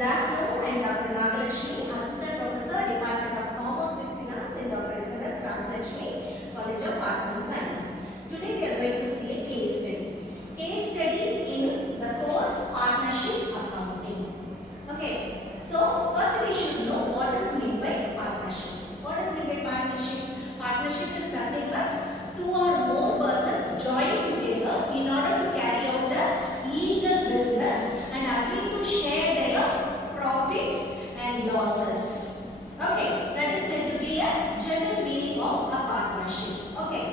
Good afternoon. I am Dr. Nagalakshmi, Assistant Professor, Department of Commerce with Finance in Dr. SNS College of Arts and Science. Today we are going to see a case study. Case study in the course Partnership Accounting. Okay, so first we should know what is meant by partnership. What is meant by partnership? Partnership is nothing but two or more persons join together in order to carry out the legal business and agree to share their profits and losses. Okay, that is said to be a general meaning of a partnership. Okay,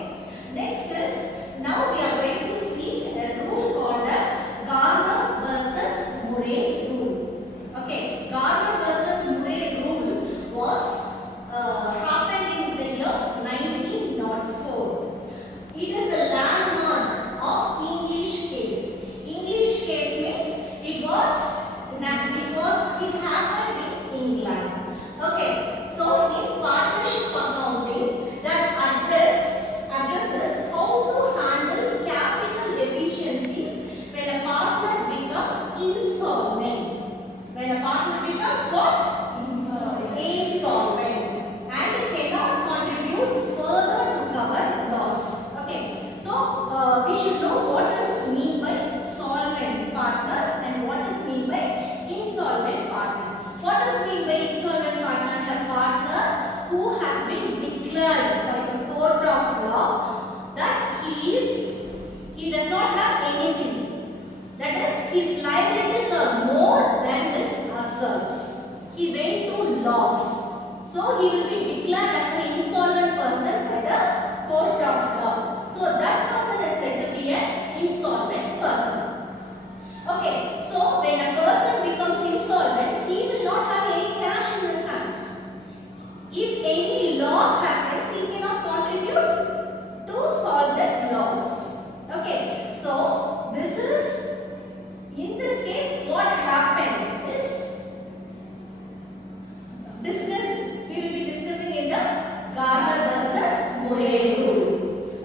next is, now we are going to see a rule called as Garner Vs Murray Rule. Okay, Garner Vs Murray Rule was happened in the year 1904. It is a landmark of English case. English case means it happened in England. Okay, so in partnership accounting, that addresses how to handle capital deficiencies when a partner becomes insolvent. When a partner becomes what? Insolvent. And cannot contribute further to cover loss. Okay, so we should know what is mean by solvent partner and what is mean by insolvent partner. What does mean by insolvent partner? A partner who has been declared by the court of law that he does not have anything. That is, his liabilities are more than his assets. He went to loss. So he will be declared as an insolvent person by the court of law. So that person is said to be an insolvent person. Okay, so when a person becomes insolvent, he will not have any cash in his hands. If any loss happens, he cannot contribute to solve that loss. Okay, so in this case, what happened is we will be discussing in the Garner Vs Murray Rule.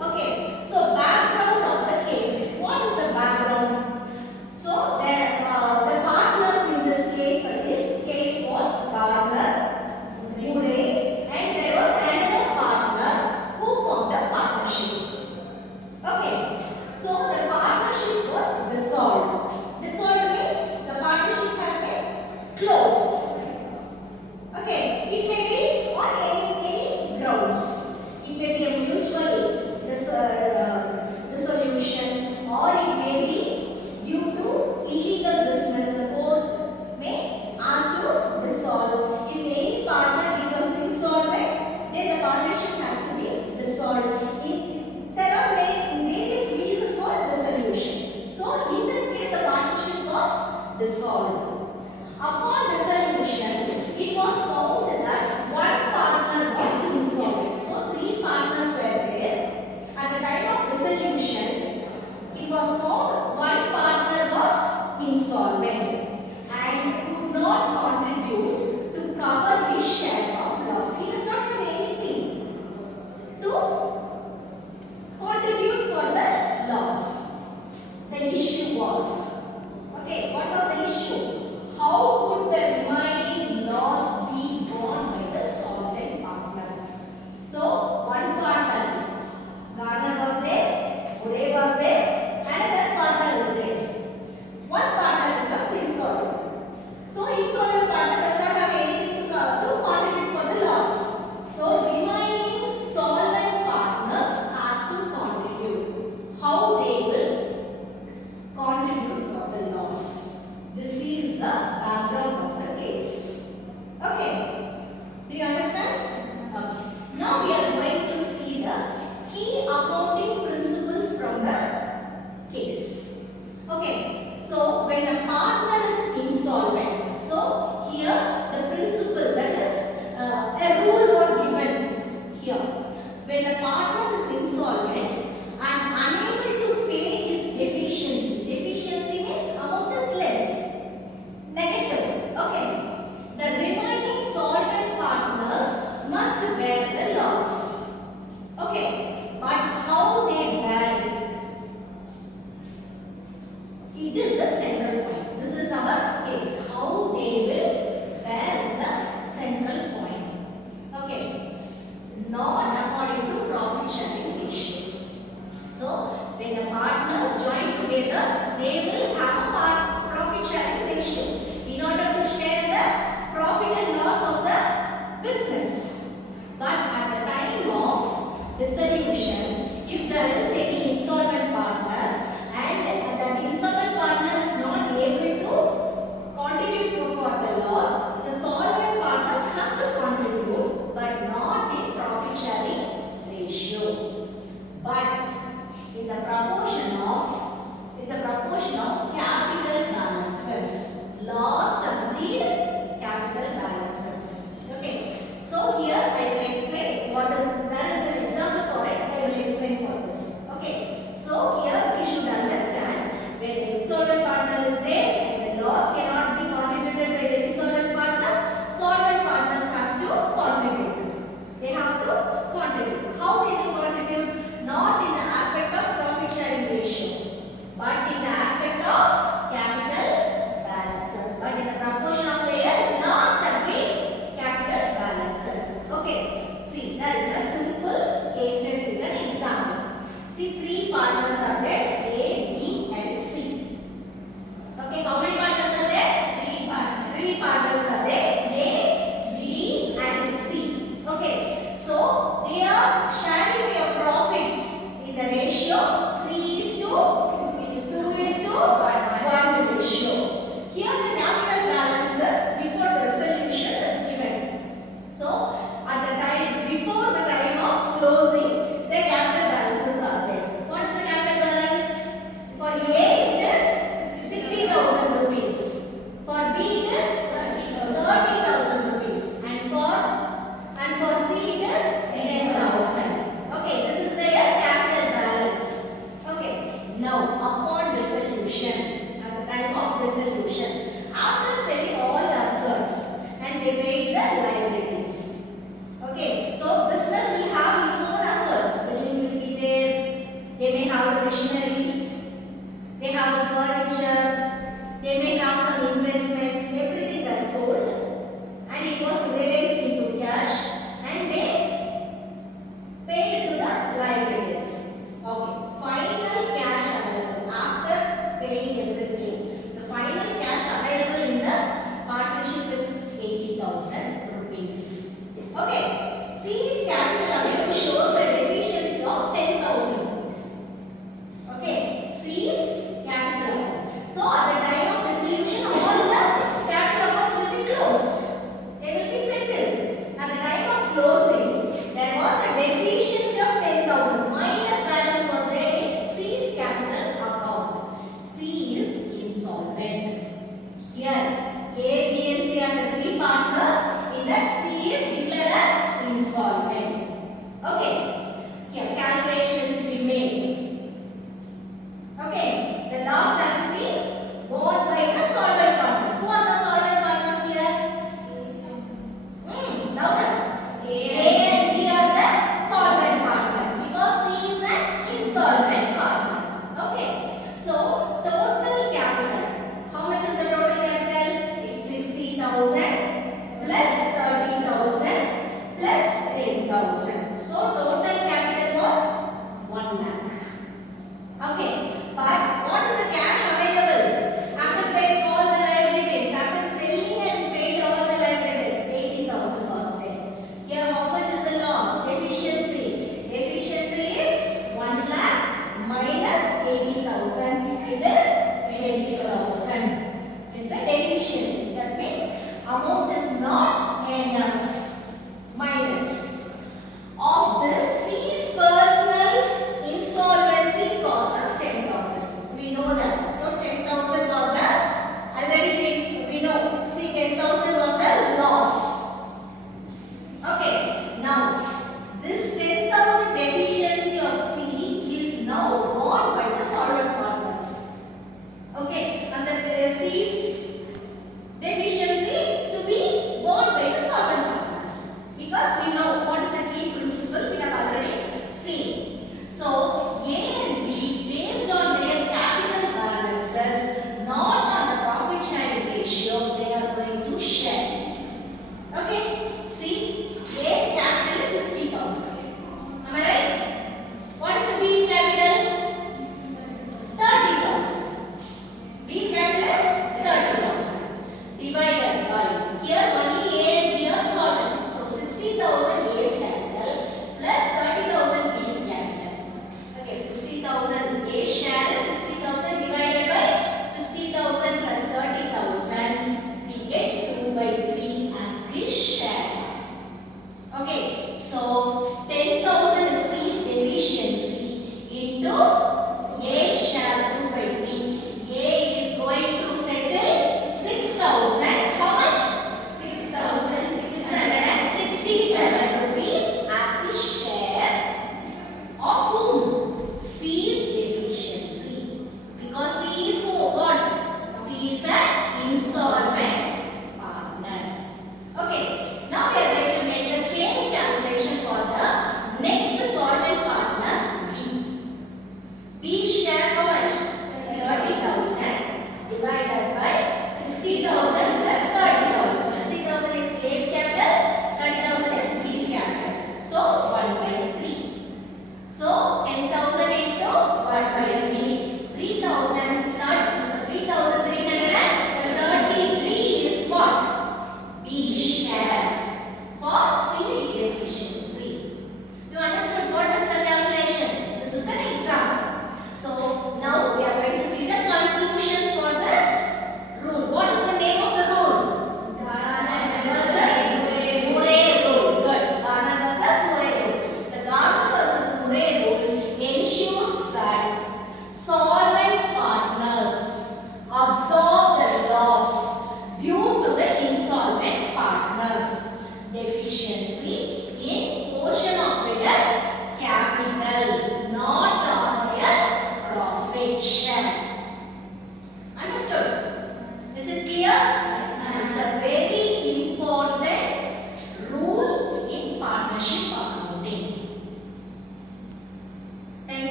Okay, so background of the case. What is the background? So the partners in this case was Garner, Murray, and there was another partner who formed a partnership. Okay, so the partnership was dissolved. Dissolved means the partnership has been closed. Okay, it may be on any grounds. It may be a mutual dissolution, or it may be due to illegal business. The court may ask to dissolve. If any partner becomes insolvent, then the partnership has to be dissolved. There are various reasons for dissolution. So in this case, the partnership was dissolved. Upon dissolution, it was found that one partner was insolvent. So three partners were there. At the time of dissolution, it was found one partner was insolvent and could not contribute to cover his share of loss. He does not have anything to contribute for the loss. The issue was, okay, what was the issue? How could the remaining loss be borne by the solvent partners? So one partner, Garner was there, Murray was there, another partner is there. One partner becomes insolvent. So insolvent partner does not have anything to contribute for the loss. So remaining solvent partners has to contribute. How they will contribute for the loss? This is the background of the case. last agreed capital balances. Okay. So here I will explain what is, there is an example for it. I will explain for this. Okay. So here we should understand when the insolvent partner is there and the loss cannot be contributed by the insolvent partners, solvent partners has to contribute. They have to contribute. How they will contribute? Not in the aspect of profit sharing ratio, but in the aspect of capital balances. But in the proportion of their last agreed capital balances. Okay. See, there is a simple case study with an example. See, three partners are there, A, B and C. Okay, how many partners are there? Three partners. Three partners are there, A, B and C. Okay, so they are sharing their profits in the ratio 3:1 ratio. Here the capital balances before resolution is given. So at the time, before the time of closing, the capital balances are there. What is the capital balance? For A it is 60,000 rupees. For B it is 30,000 rupees. And for C it is 10,000. Okay, this is their capital balance. Okay, now upon dissolution, at the time of dissolution, after selling all the assets and they paid the liabilities. Okay, so business will have its own assets. Building will be there. They may have the machineries. They have the furniture. They may have some investments. Everything was sold and it was raised into cash and they paid to the liabilities. Okay, final cash available after paying everything. The final cash available in the partnership is 80,000 rupees. Okay, C's capital account shows a deficiency of 10,000 rupees. Okay, C's capital account. So at the time of dissolution, all the capital accounts will be closed. They will be settled. At the time of closing, there was a deficiency of 10,000. Minus balance was there in C's capital account. C is insolvent. Here, A, B and C are the three partners. In that, C is declared as insolvent. Okay. Here, calculation is to be made. Okay. The loss has to be borne by the solvent partners. Who are the solvent partners here? Louder. A and B are the solvent partners because C is an insolvent partner. Okay. So, total capital. How much is the total capital? It's 60,000 plus 30,000 plus 10,000. So, total capital was 1 lakh. Okay. But what is the cash available? After paying all the liabilities, after selling and paying all the liabilities, 80,000 was there. Here, how much is the loss? Deficiency. Deficiency is 1 lakh minus 80,000. It is 20,000. It's a deficiency. That means amount is not enough. Minus. Of this, C's personal insolvency causes 10,000. We know that. So 10,000 was the, already we know. See, 10,000 was the loss. Okay. Now, this 10,000 deficiency of C is now borne by the solvent partners. Okay. And the C's deficiency to be borne by the solvent partners. Because we know what is the key principle we have already seen. So, A and B, based on their capital balances, not on the profit sharing ratio, they are going to share. Okay.